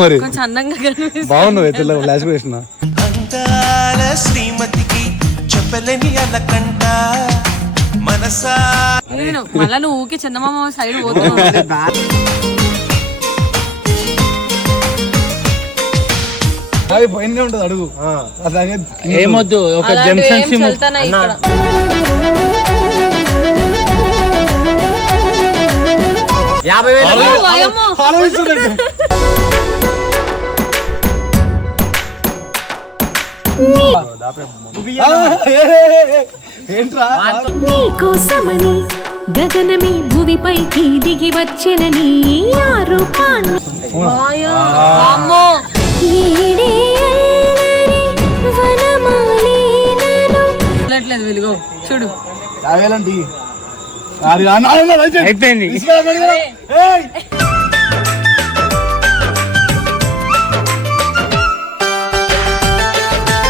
మరి కొంచెం అందంగా కనిపిస్తుంది. బాగున్నావు తెల్ల ఫ్లాష్ వేసిన అందాల శ్రీమతికి చెప్పలేని అలకంట మనసా. నేను మళ్ళా నువ్వు ఊకే చందమామ సైడ్ పోతున్నావు. అది పైన ఉంటది అడుగు ఏమొద్దు ఒక జంక్షన్ సిమ్ వెళ్తానా ఇక్కడ. $50,000 నీకోసమని గగనమే భూమిపైకి దిగి వచ్చినని ఆ రూపాన్ని అమ్మో వెళ్ళట్లేదు వెలుగు చూడు. అయిపోయింది.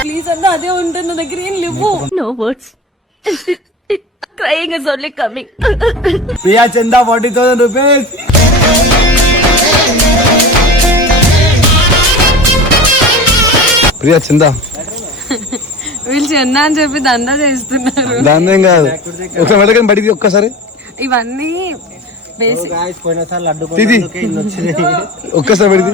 ప్లీజ్ అన్న అదే ఉంటుంది నా దగ్గర ఏం లేవు. No words crying is only coming. Priya చందా 40,000 రూపీస్. ప్రియా చందా వీళ్ళు చిన్న అని చెప్పి దందా చేస్తున్నారు. దాని కాదు ఒకసారి మెడకని బడికి ఒక్కసారి ఇవన్నీ బేసిక్. ఇది ఒక్కసారి పెడితే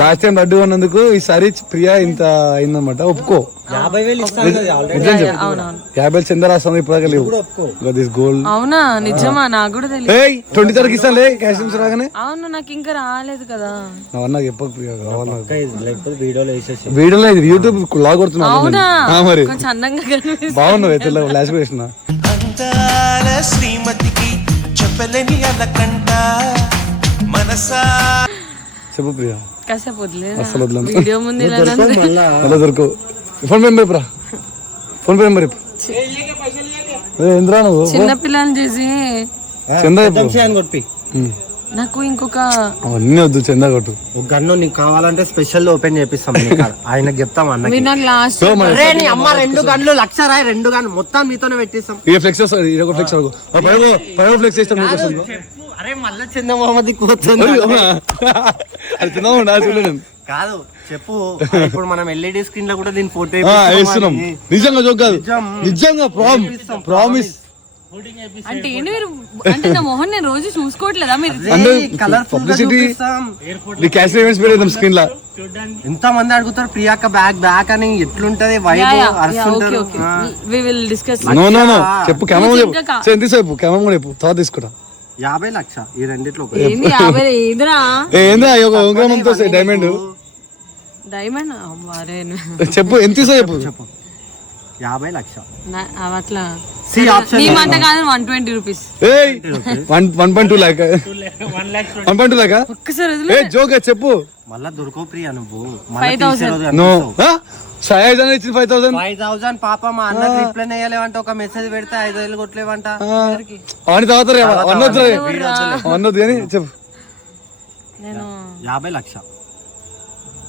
లాస్ట్ టైం లడ్డు అన్నందుకు ఈసారి ప్రియా ఇంత అయిందన్నమాట. ఒప్పుకో. 50,000 చందా రాస్తాను ఇప్పుడు లేవు. దిస్ గోల్డ్ అవునా నిజమా? నాకు కూడా తెలియదు. 20 తారీఖు ఇస్తానులే క్యాష్ నుంచి రాగానే. అవును నాకు ఇంకా రాలేదు కదా. నాకు చెప్పకు ప్రియా కావాలి. వీడియోలో ఇది యూట్యూబ్ లాగ్ కొడుతున్నా. అవునా మరి కొంచెం అందంగా కనిపిస్తుంది. బాగున్నావు తెల్ల ఫ్లాష్ వేసిన అందాల శ్రీమతికి చెప్పలేని అలకంట మనసా. చెప్పు ప్రియా. కాసేపు వదిలేదు. అసలు వదలను. వీడియో ముందు ఇలా మళ్ళా దొరకవు. ఫోన్ పే నెంబర్ రా. ఫోన్ పే నెంబర్ ఎందురా నువ్వు చిన్న పిల్లలు చేసి చందా నాకు ఇంకొక అవన్నీ వద్దు. చందా కొట్టు. ఒక గన్ను నీకు కావాలంటే స్పెషల్ ఓపెన్ చేపిస్తాం. ఆయనకు చెప్తాం అన్న. మీరు నాకు లాస్ట్ అమ్మ 2 గన్లు లక్ష రాయి 2 గన్లు మొత్తం మీతోనే పెట్టిస్తాం. ఇక ఫ్లెక్స్ ఫ్లెక్స్ ఫ్లెక్స్ చేస్తాం. అరే మళ్ళీ చిన్న మొహమ్మద్ కూర్చొని అది తిన్నాము కాదు చెప్పు. ఇప్పుడు మనం ఎల్ఈడి స్క్రీన్ లో కూడా దీని ఫోటో వేస్తున్నాం. నిజంగా జోక్ కాదు, నిజంగా ప్రామిస్. అంటే ఏంటి మీరు అంటే నా మొహన్ నేను రోజు చూసుకోవట్లేదా మీరు? అంటే పబ్లిసిటీ క్యాష్ ఈవెంట్స్ పెడతాం స్క్రీన్ లా. ఎంత మంది అడుగుతారు ప్రియాక బ్యాక్ అని ఎట్లుంటది we will discuss. No no no చెప్పు. కెమెరా చెప్పు. ఎంత చెప్పు. కెమెరా కూడా చెప్పు. తర్వాత తీసుకుంటా. 50 లక్ష ఈ రెండిట్లో ఏంది 50? ఏదిరా ఏందా ఉంగరంతో డైమండ్ డైమండ్ చెప్పు. ఎంత చెప్పు. 50 లక్ష అట్లా సి ఆప్షన్. నీ మాట కాదు 120 రూపీస్. 1.2 లాక్ 1.2 లాక్ ఒక్కసారి జోక్ చెప్పు. మళ్ళా దొరకవు ప్రియా నువ్వు. 5,000 నో సహాయం ఇచ్చింది 5,000 పాప మా అన్న రిప్లై వేయలేవంట. ఒక మెసేజ్ పెడితే 5,000 కొట్టలేవంట. అని తాగుతారు అన్నది కానీ చెప్పు. నేను 50 లక్ష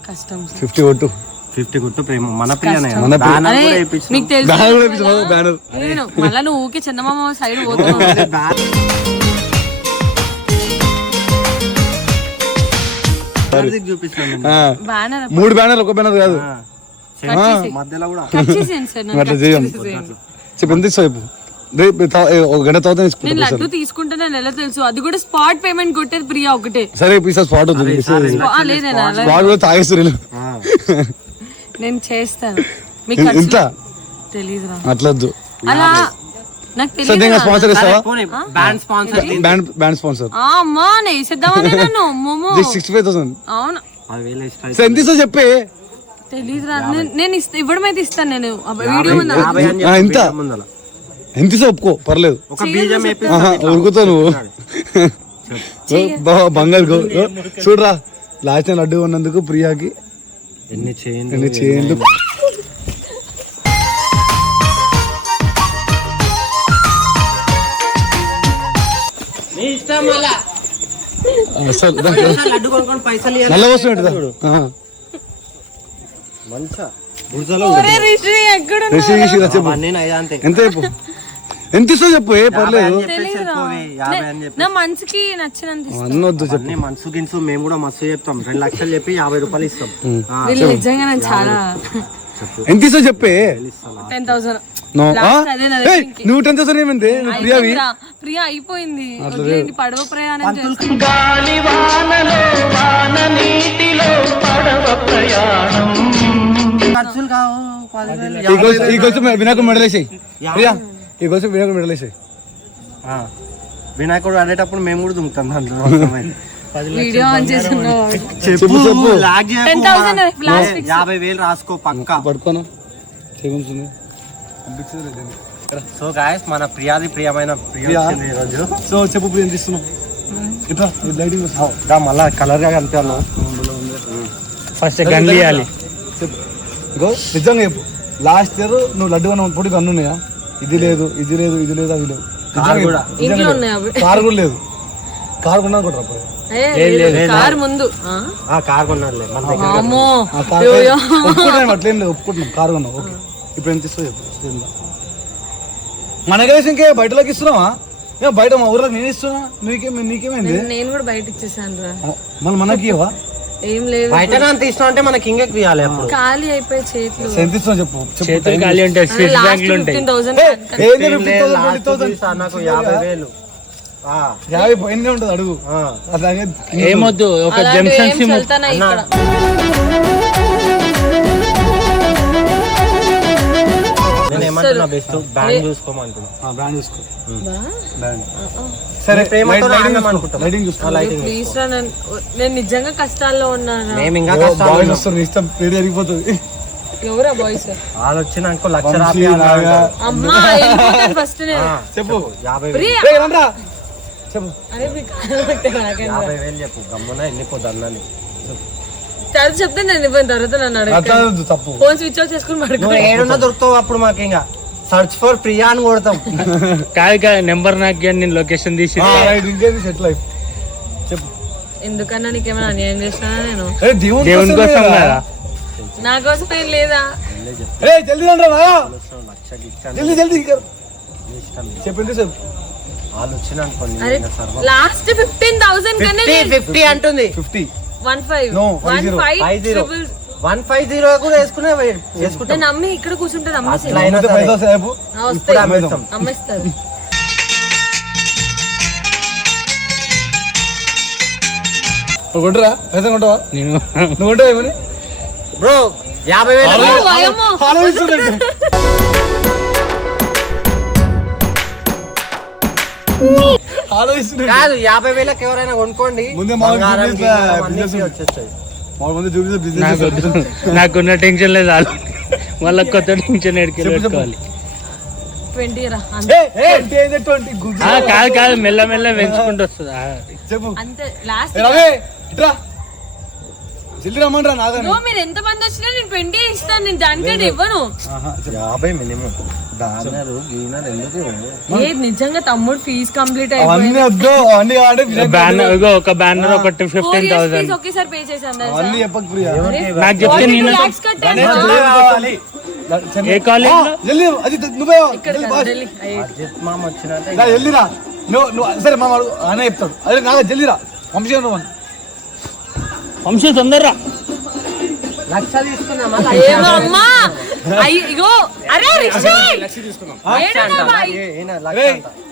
కష్టం 50 కొట్టు. 50 కొట్టు ప్రేమ మన ప్రియనే. మీకు తెలుసు బ్యానర్ నేను మళ్ళా నువ్వు ఊకే చందమామ సైడ్ పోతున్నావు. చూపిస్తాను బ్యానర్ 3 బ్యానర్ ఒక బ్యానర్ కాదు. మధ్యలో కూడా అట్లా చేయం. చెప్పు. ఎంత ఇస్తావు చెప్పు. ఒక గంట తర్వాత నేను లడ్డు తీసుకుంటాను ఎలా తెలుసు? అది కూడా స్పాట్ పేమెంట్ కొట్టేది ప్రియా ఒకటే. సరే ఇప్పుడు స్పాట్ అవుతుంది. స్పాట్ కూడా తాగేస్తారు నేను చేస్తాను. మీకు ఎంత తెలీదు అట్లద్దు. అలా నాకు తెలియదు. సద్యంగా స్పాన్సర్ ఇస్తావా? బ్యాండ్ స్పాన్సర్ బ్యాండ్ స్పాన్సర్ అమ్మా నేసేద్దామని నన్ను మోమో 65,000. అవును ఎంత ఇస్తావు చెప్పే. తెలీదురా. నేను ఇవ్వడం అయితే ఇస్తాను. నేను వీడియో ఎంత ఎంత ఇస్తావు ఒప్పుకో పర్లేదు. ఒక బీజం ఉరుకుతావు నువ్వు. బంగారు చూడరా లాస్ట్ టైం లడ్డు ఉన్నందుకు ప్రియాకి ఎన్ని చేయండి. నల్ల వస్తుంది ఎంత చెప్పు. ఎంత ఇస్తావు చెప్పు, ఏ పర్లేదు. తెలియదురా. 50 అని చెప్పి నా మనసుకి నచ్చినంత ఇస్తా. అన్నొద్దు చెప్పు. అన్ని మనసు గిన్సు మేము కూడా మస్తు చెప్తాం. 2 లక్షలు చెప్పి 50 రూపాయలు ఇస్తాం. వీళ్ళు నిజంగా నేను చాలా ఎంత ఇస్తావు చెప్పే. 10,000. No. Last అదే నా దగ్గర ఇంకే. నువ్వు 10,000 ఏమైంది ప్రియావి? అయిపోయిందిరా. ప్రియా అయిపోయింది. వదిలేండి, పడవ ప్రయాణం చేస్తాం. ఖర్చులు కావు 10,000. ఈ కోసం వినాయకుడు మెడలేసాయి ప్రియా, ఈ కోసం వినాయకుడు మెడలేసాయి. వినాయకుడు ఆడేటప్పుడు మేము కూడా దుంకుతాం దాంట్లో. వీడియో ఆన్ చేస్తున్నావు. చెప్పు చెప్పు. 10,000 లాస్ట్ ఫిక్స్. 50,000 రాసుకో పక్కా. పడుకోను చేయించుంది. సో గాయస్ మన ప్రియాది ప్రియమైన ప్రియ వచ్చింది ఈ రోజు. సో చెప్పు ప్రియ, ఎంత ఇస్తున్నావు? ఇట్లా లైటింగ్ మళ్ళా కలర్ గా కనిపించాను. ఫస్ట్ గన్లు ఇవ్వాలి. చెప్పు. ఇగో నిజంగా చెప్పు, లాస్ట్ ఇయర్ నువ్వు లడ్డు అన్న పొడి గన్ను ఉన్నాయా? ఇది లేదు, ఇది లేదు, ఇది లేదు, అది లేదు. ఇంట్లో ఉన్నాయి అవి. కారు కూడా లేదు. కారు కొన్నా కూడా అప్పుడు కార్ ముందు కార్ కొన్నాడులే మన దగ్గర. అమ్మో ఒప్పుకుంటున్నాం, అట్లేం లేదు, ఒప్పుకుంటున్నాం. కారు కొన్నావు, ఓకే. ఇప్పుడు ఎంత ఇస్తావు చెప్పు. మనకే ఇంకే బయటలోకి ఇస్తున్నావా? బయట మా ఊర్లో నేను ఇస్తున్నా, నీకేమైంది? నేను కూడా బయట ఇచ్చేసాను రా. మళ్ళీ మనకి ఇవ్వవా? ఏం లేదు, బయట అంత ఇష్టం అంటే మనకి ఇంకెక్కువ ఇవ్వాలి. అప్పుడు ఖాళీ అయిపోయి చేతులు. ఎంత ఇస్తున్నావు చెప్పు. చేతులు ఖాళీ ఉంటాయి, స్విచ్ బ్యాంకులు ఉంటాయి. 15,000 నాకు 50,000 50 పైన ఉంటుంది అడుగు. అలాగే ఏమొద్దు, ఒక జంక్షన్ సిమ్ నేను ఏమంటున్నా, బెస్ట్ బ్యాండ్ చూసుకోమంటున్నా. బ్రాండ్ చూసుకో. సరే ప్రేమతో అనుకుంటా. లైటింగ్ చూసుకో. ప్లీజ్ రా, నేను నిజంగా కష్టాల్లో ఉన్నాను. మేము ఇంకా బాయ్స్ వస్తారు, నీ ఇష్టం పేరు జరిగిపోతుంది. ఎవరా బాయ్స్? వాళ్ళు వచ్చినాక 1,00,000 అమ్మా ఫస్ట్ చెప్పు. 50,000 చెప్పు. అరే మీ కాళ్ళు పట్టే నాకేం రా. 50,000 చెప్పు. గమ్మున వెళ్ళిపోద్దు అన్నని తర్వాత చెప్తే నేను ఇవ్వను. తర్వాత నన్ను అడగ. తప్పు. ఫోన్ స్విచ్ ఆఫ్ చేసుకుని పడుకో. ఏడున్నా దొరుకుతావు అప్పుడు మాకు. ఇంకా సర్చ్ ఫర్ ప్రియా అని కొడతాం. కాదు నెంబర్ నాకు నేను లొకేషన్ తీసి ఇంకేది సెట్ లైఫ్. చెప్పు. ఎందుకన్నా నీకేమైనా అన్యాయం చేసినా నేను? దేవుని కోసం కదా. నా కోసం ఏం లేదా? జల్దీ జల్దీ జల్దీ చెప్పింది చెప్పు. వాళ్ళు వచ్చిన అనుకోండి. అరే లాస్ట్ 15,000 కన్నా 50 అంటుంది. 50 15 No, 15 150 కూడా వేసుకుంటాం. నేను అమ్మి ఇక్కడ కూర్చుంటే అమ్మేసి ఇప్పుడు అమ్మేస్తాం. అమ్మేస్తారు. కొంటరా పైసా కొంటావా? నేను నువ్వు కొంటావా ఏమని బ్రో? 50,000 కాదు, 50,000 ఎవరైనా కొనుక్కోండి. ముందే వచ్చేస్తాయి. నాకున్న టెన్షన్ లేదు వాళ్ళు, వాళ్ళకి కొత్త టెన్షన్ ఎడుకోవాలి. 20 రా కాదు మెల్ల మెల్ల పెంచుకుంటూ వస్తుంది. చెప్పు. అంతే లాస్ట్. జల్దీ రమ్మంటారా నాదా? మీరు ఎంత మంది వచ్చినా నేను 20 ఇస్తాను. నేను దానికంటే ఇవ్వను. 50 మినిమం. నిజంగా తమ్ముడు ఫీజు కంప్లీట్ అవన్నీ అయిపోయింది. వద్దు, అవన్నీ బ్యానర్ ఒక బ్యానర్ ఒకటి 15,000 ఒకేసారి పే చేశాను. అవన్నీ చెప్పకు ప్రియా. నాకు చెప్తే నేను ఏ కాలేజ్ జల్దీ అది నువ్వే మామ వచ్చినట్టే జల్దీరా. నువ్వు సరే మామ అనే చెప్తాడు. అదే నాగా జల్దీరా వంశీ నువ్వు వంశీ తొందరరా. 1,00,000 తీసుకున్నామా? అమ్మా ఇగో అరే రిషి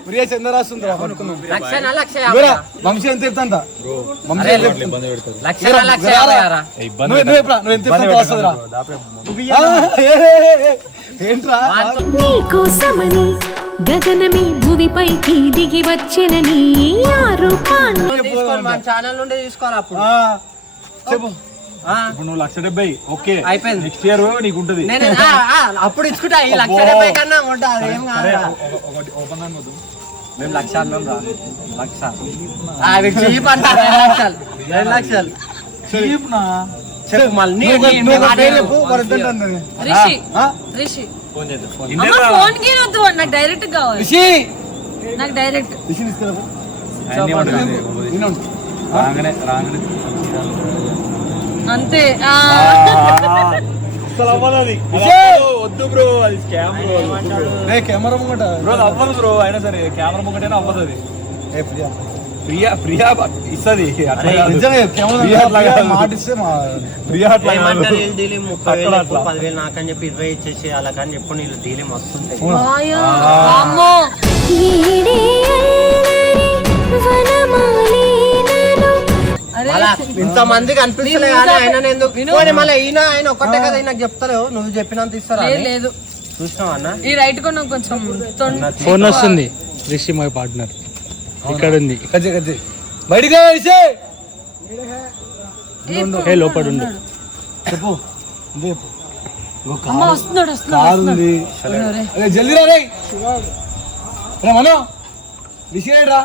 ప్రియా చంద రాస్తుందిరా పట్టుకున్నాం. 1,50,000 వంశీ ఎంత చెప్తాంత? నువ్వు ఎంత చెప్తాంత వస్తుందిరా? ఏంట్రా నీకోసమని గగనమే భూమిపైకి దిగి వచ్చినని ఆ రూపాన్ని మన ఛానల్ నుండి తీసుకోవాలి. అప్పుడు చెప్పు. ఇప్పుడు నువ్వు 1,70,000 ఓకే అయిపోయింది. నెక్స్ట్ ఇయర్ నీకు ఉంటది. అప్పుడు ఇచ్చుకుంటా. ఈ 1,70,000 కన్నా ఉంటా. అదేం కాదు. ఓపెన్ అని వద్దు. మేము 1,00,000 అన్నాం రా. 1,00,000 చీప్ అంటారు. 2,00,000 చీప్ నా చెప్పు. మళ్ళీ రిషి రిషి అమ్మ ఫోన్ కి వద్దు, నాకు డైరెక్ట్ కావాలి. నాకు డైరెక్ట్ రాగానే అంతే. వద్దు బ్రో, అది స్కామ్ బ్రో. కెమెరా ముంగట బ్రో అది అవ్వదు బ్రో, అయినా సరే కెమెరా ముంగటైనా అవ్వదు అది. ఏ ప్రియా ప్రియా ప్రియా ఇస్తుంది నిజంగా కెమెరా మాట ఇస్తే ప్రియా అట్లా కాదు. ఏమంటారు వీళ్ళు డీలింగ్ 30,000 అట్లా. 10,000 నాకని చెప్పి 20 ఇచ్చేసి అలా కానీ చెప్పు నీళ్ళు డీలింగ్ వస్తుంటాయి. వాయా, అమ్మో. అరే అలా ఇంత మందికి అనిపిస్తుంది కానీ ఆయన ఎందుకు పోనీ మళ్ళీ ఆయన ఒక్కటే కదా నాకు చెప్తారు నువ్వు చెప్పినంత ఇస్తారా లేదు, లేదు చూసినావా అన్న ఈ రైట్ కొను కొంచెం ఫోన్ వస్తుంది. రిషి మై పార్ట్నర్ ఇక్కడ ఉంది. కజ్జే కజ్జే బయటికి ఇసే ఏ లోపల ఉండు. చెప్పు ఇదే చెప్పు. ఇంకో అమ్మ వస్తున్నాడు కారు ఉంది. వస్తున్నాడు. అరే జల్దీ రా రేయ్. రే మనో విషయం రా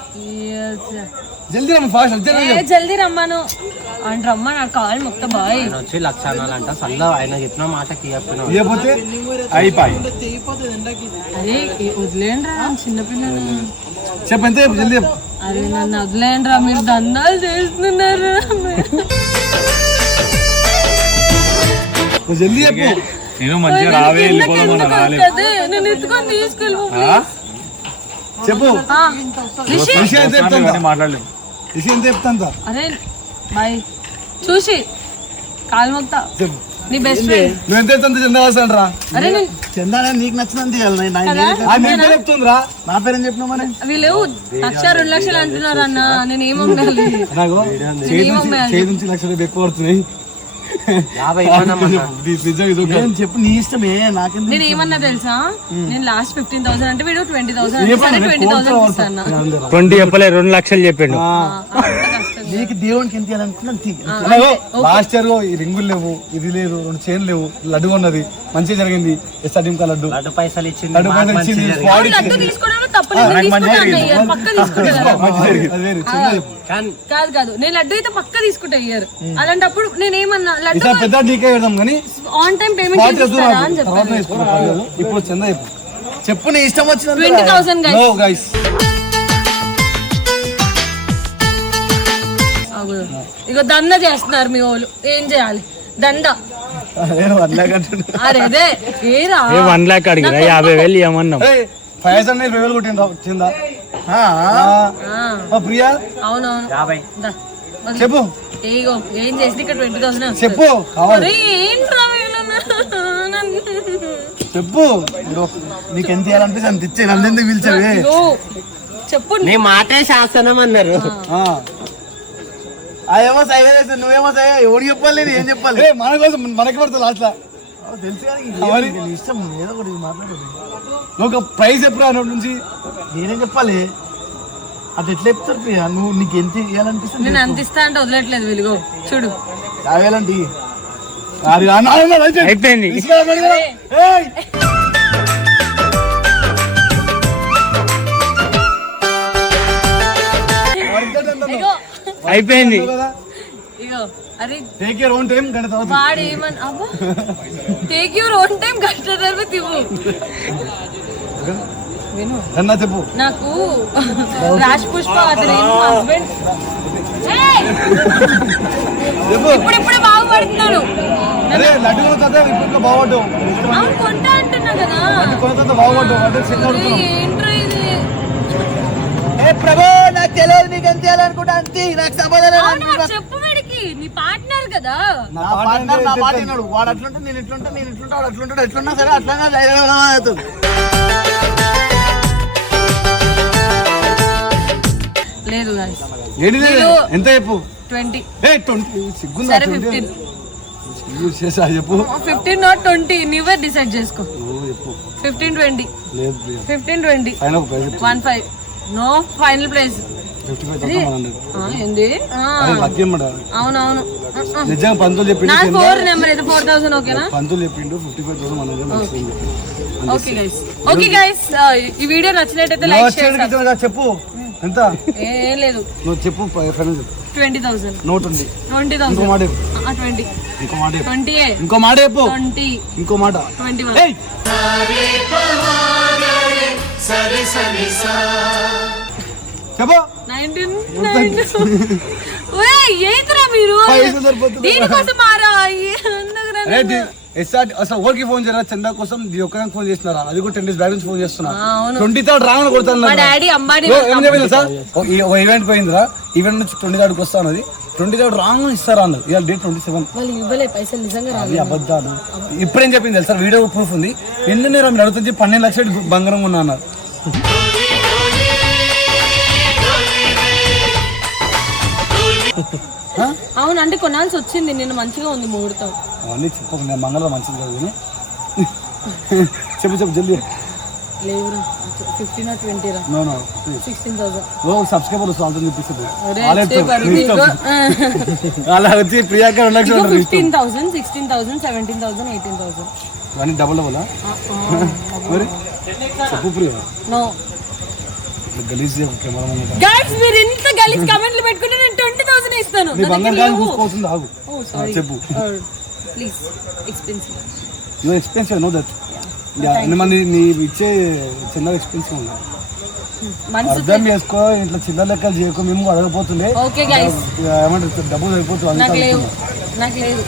జల్దీ రా ఫాస్ట్ అర్జెంట్. జల్దీ రమ్మను అంటే రమ్మను కావాలి మొత్తం బాయ్. ఆయన వచ్చి 1,00,000 అనాలంట సల్లా ఆయన చెప్పిన మాటకి చెప్పిన లేకపోతే అయిపోయి అరే వదిలేండి రా చిన్నపిల్లలు. చెప్పు ఎంత చెప్పు జల్దీ చెప్పు. అరే నన్ను వదిలేండి రా, మీరు దందాలు చేస్తున్నారు. నువ్వు జల్దీ చెప్పు. నేను మంచిగా రావే వెళ్ళిపోదామన్నా రాలేదు. నేను ఎత్తుకొని తీసుకెళ్ళి చెప్పు విషయం ఎంత చెప్తాంత మాట్లాడలేదు. విషయం ఎంత చెప్తాంత అరే బాయ్ చూసి కాలు మొక్తా చెప్పు. నీ బెస్ట్ ఫ్రెండ్. నువ్వు ఎంత చెప్తాంత చందవాసన రా. అరే నేను చందానే నీకు నచ్చినంత నీకే చెప్తుందిరా. నా పేరు చెప్తున్నా మరి వీళ్ళు 1,00,000 2 లక్షలు అంటున్నారు అన్న, నేను ఏమమ్మాలి? నాకు చేతి నుంచి లక్షలు ఎక్కువ పడుతున్నాయి. 50 ఇవ్వనమ్మా. నిజం ఇది ఒక చెప్పు నీ ఇష్టమే నాకెందుకు నేను ఏమన్నా తెలుసా, నేను లాస్ట్ 15,000 అంటే వీడు 20,000 అంటే సరే 20,000 ఇస్తాను. 20 చెప్పలే 2 లక్షలు చెప్పిండు. నీకు దేవునికి ఎంత ఇవ్వాలనుకున్నా లాస్ట్ ఇయర్ ఈ రింగులు లేవు, ఇది లేదు, 2 చైన్లు లేవు, లడ్డు ఉన్నది మంచిగా జరిగింది. ఎస్ఆర్డిఎంకా లడ్డు లడ్డు పైసలు ఇచ్చింది లడ్డు మాకు పైన మంచిగా ఇచ్చింది, జరిగింది. స్క్వాడ్ ఇచ్చింది. లడ్డు తీసుకోవడం తప్పలేదు, తీసుకుంటాను పక్క తీసుకుంటా. మంచిగా జరిగింది. అది వేరు చిన్న చెప్పు. కానీ కాదు కాదు నేను లడ్డు అయితే పక్క తీసుకుంటా ఇయర్. అలాంటప్పుడు నేను ఏమన్నా లడ్డు ఈసారి పెద్ద నీకే పెడదాం కానీ ఆన్ టైం పేమెంట్ స్పాట్ చేద్దాం చేస్తారా నాకు. అని తర్వాత చెప్పాను. తీసుకుంటాం. ఇప్పుడు చంద చెప్పు. చెప్పు నీ ఇష్టం వచ్చిన 20,000 guys. నో గైస్ ఇగో దండ చేస్తున్నారు మీ వాళ్ళు, ఏం చేయాలి? దండ అరే అదే ఏరా 1 లాక్ అడిగిరా 50,000 ఇవ్వమన్నాం. 500 కొట్టిందా చిందా ప్రియా అవునవును 50 దా. చెప్పు ఇగో ఏం చేసి ఇక్కడ 20,000 చెప్పు కావాలి ఏంట్రా చెప్పు. నీకు ఎంత ఇవ్వాలనిపిస్తే అంత ఇచ్చే నన్ను ఎందుకు పిలిచావే చెప్పు. నీ మాటే శాసనం అన్నారు. అదేమో సైలెన్స్ నువ్వేమో సైలెన్స్ ఎవడు చెప్పాలి నేను ఏం చెప్పాలి మన కోసం మనకి పడుతుంది లాస్ట్ లా. తెలుసు కానీ మరి? నీ ఇష్టం ఏదో ఒకటి మాట్లాడదు నువ్వు ఒక ప్రైజ్ చెప్పరా నోటి నుంచి. నేనేం చెప్పాలి అది ఎట్లా చెప్తారు ప్రియా నువ్వు నీకు ఎంత ఇవ్వాలనిపిస్తుంది నేను అంత ఇస్తా అంటే వదిలేట్లేదు వీలుగో చూడు. 50,000 అయిపోయింది. ఇగో అయిపోయింది. ఇగో అరే టేక్ యూర్ ఓన్ టైం గంట తర్వాత వాడు ఏమన్ అబ్బా టేక్ యూర్ ఓన్ టైం కష్ట తర్వాత ఇవ్వు. విను అన్నా చెప్పు. నాకు రాజ్ పుష్ప అతను హస్బెండ్ చెప్పు. ఇప్పుడిప్పుడే బాగుపడుతున్నాడు. అరే లడ్డు కొన్న తర్వాత ఇప్పుడు బాగుపడ్డావు. అవును కొంటా అంటున్నా కదా. కొన్న తర్వాత బాగుపడ్డావు అంటే చిన్న అరే, ఏంట్రా ఇది? ప్రభు నాకు తెలియదు నీకు ఎంత ఇవ్వాలనుకుంటా అంతే నాకు సమాధానం అవును, మరి చెప్పు వీడికి, నీ పార్ట్నర్ కదా. నా నా పాట పార్ట్నర్ నా అంటే మాట విన్నాడు వాడు అట్లుంటే నేను ఇట్లుంటా నేను ఇట్లుంటా వాడు అట్లుంటాడు ఎట్లున్నా సరే అట్లనే అవుతుంది లేదు guys. ఏంటి ఇది? వీడు- ఎంత చెప్పు. 20 20 సిగ్గుందా? సరే 15 చేసా చెప్పు. 15 నాట్ 20 నువ్వే డిసైడ్ చేసుకో. నువ్వు చెప్పు. 15 20 లేదు ప్రియా. 15 20 పైన ఒక ప్రైజ్ 15 నో ఫైనల్ ప్రైస్. 55,000 ఏంది? లక్కీ అన్నమాట. అవునవును. నిజంగా పంతులు చెప్పిండు. నా 4 నెంబర్ అయితే 4,000 ఓకేనా? పంతులు చెప్పిండు 55,000 మన దగ్గర వస్తుంది. ఓకే గైస్, ఓకే గైస్, ఈ వీడియో నచ్చినట్టయితే లైక్ చేయండి. చెప్పు ఎంత ఏం లేదు నువ్వు చెప్పు. ఫైనల్ 20,000 నోట్ ఉంది. 20,000 ఇంకో మాట చెప్పు. 20 ఇంకో మాట చెప్పు. 20 ఇంకో మాట చెప్పు. 20 ఇంకో మాట 21 ఏయ్! చెప్పు. 19 ఏంట్రా మీరు పైసలు సరిపోతుంది. దీనికోసం మారా ఎందుకురా అరే ఎస్ఆర్ అసలు ఓకే ఫోన్ చేయరా చందా కోసం ఒక్కదానికి ఫోన్ చేస్తున్నారా? అది కూడా 10 days బ్యాక్ నుంచి ఫోన్ చేస్తున్నా. 23rd రాగానే కొడతాను. మా డాడీ అంబానీ ఏం చెప్పింది సార్? ఈవెంట్ పోయిందిరా, ఈవెంట్ నుంచి 23rd వస్తాను. అది 23rd రాగానే ఇస్తారా అన్నది. ఇవాళ డేట్ 27. వాళ్ళు ఇవ్వలే పైసలు నిజంగా అది అబద్ధాలు. ఇప్పుడేం చెప్పింది తెలుసా? వీడియో ప్రూఫ్ ఉంది. నిన్ననే మీరు అడుగుతుంది 12 లక్షలు బంగారం ఉన్నా అన్నారు. అవును అంటే కొనాల్సి వచ్చింది. నిన్న మంచిగా ఉంది ముహూర్తం. అవన్నీ చెప్పకు, నేను మంగళవారం మంచిది కాదు కానీ. చెప్పు జల్దీ. లేవురా 15 or 20 రా. నో 16,000. సబ్స్క్రైబర్ వస్తుంది చూపిస్తుంది. ఒరే, అలా వచ్చి ప్రియాక 2 లక్షలు 15,000, 16,000, 17,000, 18,000. ఇవన్నీ డబుల్ మరి చెప్పు ప్రియా. నో గలీజ్ కెమెరా గైస్, మీరు ఎంత గలీజ్ కమెంట్లు పెట్టుకుంటే నేను 20,000 ఇస్తాను. నీ బంగారం కానీ చూసుకోవాల్సింది. ఆగు చెప్పు. Please expensive. You expensive know that. మంది నీ ఇచ్చే చిన్న ఎక్స్పెన్సివ్ ఉంది. అర్థం చేసుకో. ఇట్లా చిన్న లెక్కలు చేయకు. మేము అడగపోతుండే. ఓకే గైస్, ఏమంటారు డబ్బులు అయిపోతుంది. నాకు లేదు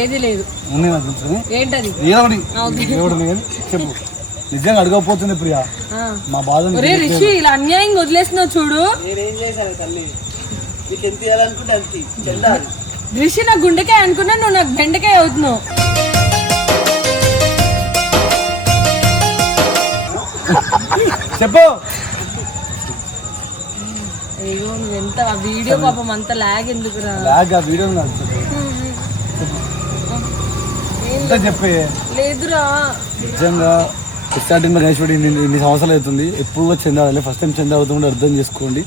ఏది లేదు. ఉన్నాయి నాకు తెలుసు. ఏంటది? ఏదో ఒకటి చెప్పు. నిజంగా అడగకపోతుంది ప్రియా. మా బాధ. ఒరే రిషి, ఇలా అన్యాయంగా వదిలేసినావు చూడు. నేనేం చేశాను తల్లి? నీకు ఎంత ఇవ్వాలనుకుంటే అంత చందా. రిషి నా గుండెకాయ అనుకున్నా, నువ్వు నాకు బెండకాయ అవుతున్నావు. చెప్పు. అయ్యో నువ్వెంత ఆ వీడియో పాపం అంత లాగ్ ఎందుకురా? లాగ్ ఆ వీడియో కాదు. ఎంత చెప్పే. లేదురా నిజంగా స్టార్టింగ్ లో గణేష్ ఇన్ని సంవత్సరాలు అవుతుంది. ఎప్పుడు చెందాలి. ఫస్ట్ టైం చెందా అవుతుంటే అర్థం చేసుకోండి.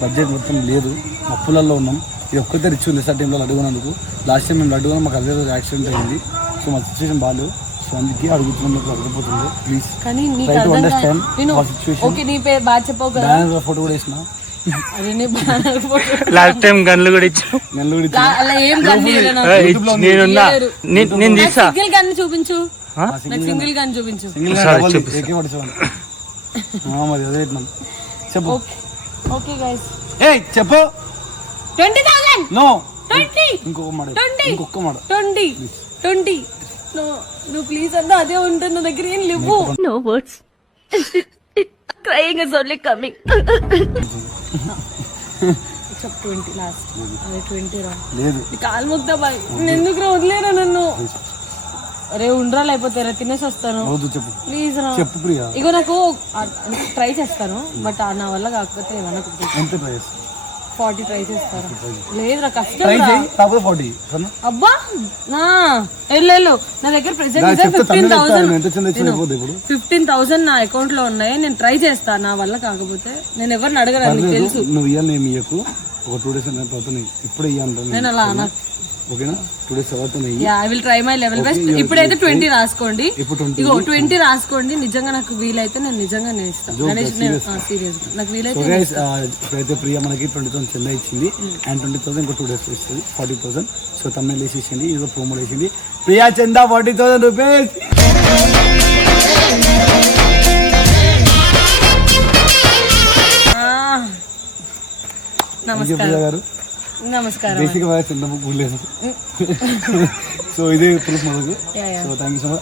బడ్జెట్ మొత్తం లేదు, అప్పులలో ఉన్నాం. ఇది ఒక్కతే రిచ్ ఉంది సార్ టైంలో అడుగునందుకు. లాస్ట్ టైం మేము అడుగున్నాం, మాకు అదే రోజు యాక్సిడెంట్ అయింది. సో మా సిచ్యువేషన్ బాగాలేదు. సో అందుకే అడుగుతున్నాం, మీకు అడగపోతుంది. ప్లీజ్ కానీ నీకు ట్రై టు అర్థం అండర్స్టాండ్ విను. మా సిచ్యువేషన్. ఓకే నీ పేరు బాగా చెప్పవు కదా. బ్యానర్ ఫోటో కూడా వేసిన. అరే నీ బ్యానర్ ఫోటో లాస్ట్ టైం గన్లు కూడా ఇచ్చాను. నెల్లు కూడా ఇచ్చిన. అలా ఏం కనిపించలేదు నాకు. నేనున్నా, నేను తీసా. సింగిల్ గన్ చూపించు. నాకు సింగిల్ గన్ చూపించు. సింగిల్ ఏకే పడిచేవాడు. మరి అదే పెట్టినాం. చెప్పు. ఓకే గైస్, ఏయ్ చెప్పు. 20,000. నో 20. ఇంకొక మాట 20. ఇంకొక మాట 20. నువ్వు ప్లీజ్ అన్నా అదే ఉంటుంది నా దగ్గర ఏం లేవు. No words. Crying is only coming. చెప్పు 20 లాస్ట్. అదే 20 రా. లేదు. కాలు ముక్తా బాయ్. ఎందుకు రా వదిలేరా నన్ను? అరే ఉండరా, లేకపోతే రా తినేసి వస్తాను. చెప్పు ప్లీజ్ రా. చెప్పు ప్రియా. ఇగో నాకు ట్రై చేస్తాను, బట్ నా వల్ల కాకపోతే ఏమన్నా ఎంత ప్రైస్? 40 ట్రై చేస్తారా? లేదురా కష్టం ట్రై రా. చేయి, కాకపోతే 40. అబ్బా వెళ్ళు. నా దగ్గర ప్రెసెంట్ 15,000 నా అకౌంట్ లో ఉన్నాయి. నేను ట్రై చేస్తా, నా వల్ల కాకపోతే. నేను ఎవరిని అడగను, నీకు తెలుసు. నువ్వు ఇవ్వాలి, నేను ఇయ్యకు. ఒక 2 days తర్వాత ఇప్పుడే ఇవ్వాలి. నేను అలా ఓకేనా? 2 days తర్వాత I will try my level best. ఇప్పుడైతే 20 రాసుకోండి. ఇగో 20 రాసుకోండి. నిజంగా నాకు వీలైతే నేను నిజంగా నేను ఇస్తాను. గణేష్ సీరియస్ నాకు వీలైతే ఇప్పుడైతే ప్రియా మనకి 20,000 చెందా ఇచ్చింది. అండ్ 20,000 ఇంకో 2 days ఇస్తుంది 40,000. సో తమిళ వేసేసింది, ఇదో ప్రోమో వేసింది. ప్రియా చందా 40,000 రూపీస్. నమస్కారం. బేసిక్ చందా గుర్లేదు. సో ఇదే ప్రూఫ్ మనకు. So thank you so much.